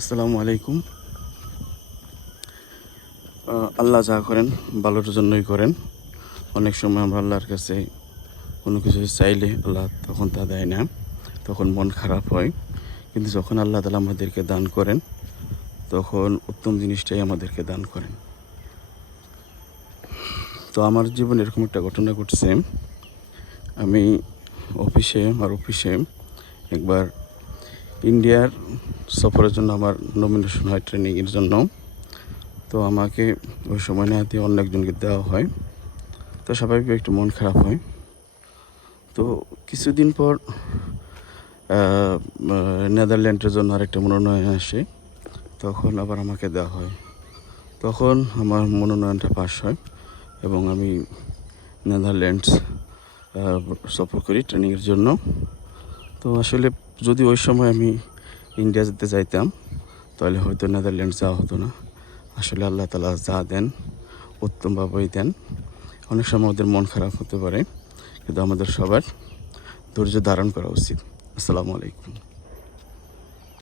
আসসালামু আলাইকুম। আল্লাহ যা করেন ভালোর জন্যই করেন। অনেক সময় আমরা আল্লাহর কাছে কোনো কিছু চাইলে আল্লাহ তখন তা দেয় না, তখন মন খারাপ হয়। কিন্তু যখন আল্লাহ তাআলা আমাদেরকে দান করেন, তখন উত্তম জিনিসটাই আমাদেরকে দান করেন। তো আমার জীবনে এরকম একটা ঘটনা ঘটছে। আমি অফিসে একবার ইন্ডিয়ার সফরের জন্য আমার নমিনেশন হয় ট্রেনিংয়ের জন্য। তো আমাকে ওই সময় না দিয়ে অন্য একজনকে দেওয়া হয়। তো স্বাভাবিক একটু মন খারাপ হয়। তো কিছুদিন পর নেদারল্যান্ডের জন্য আরেকটা মনোনয়ন আসে, তখন আবার আমাকে দেওয়া হয়। তখন আমার মনোনয়নটা পাস হয় এবং আমি নেদারল্যান্ডস সফর করি ট্রেনিংয়ের জন্য। তো আসলে যদি ওই সময় আমি ইন্ডিয়া যেতে চাইতাম, তাহলে হয়তো নেদারল্যান্ডস যাওয়া হতো না। আসলে আল্লাহ তাআলা যা দেন উত্তমভাবেই দেন। অনেক সময় ওদের মন খারাপ হতে পারে, কিন্তু আমাদের সবার ধৈর্য ধারণ করা উচিত। আসসালামু আলাইকুম।